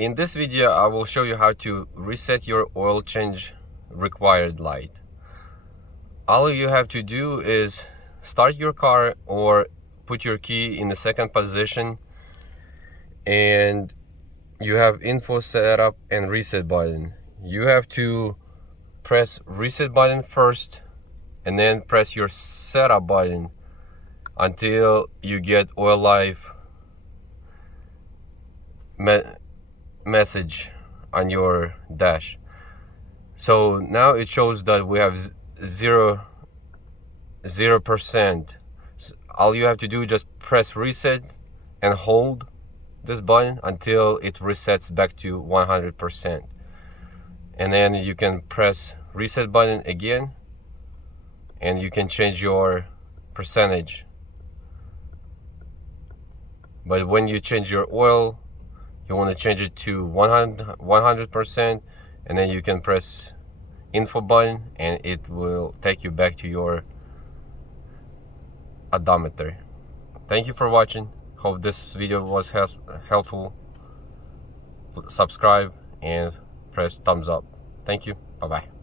In this video, I will show you how to reset your oil change required light. All you have to do is start your car or put your key in the second position, and you have info setup and reset button. You have to press reset button first and then press your setup button until you get oil life message on your dash. So now it shows that we have 0%. So all you have to do is just press reset and hold this button until it resets back to 100%, and then you can press reset button again and you can change your percentage. But when you change your oil, you want to change it to 100%, and then you can press info button and it will take you back to your odometer. Thank you for watching. Hope this video was helpful. Subscribe and press thumbs up. Thank you. Bye bye.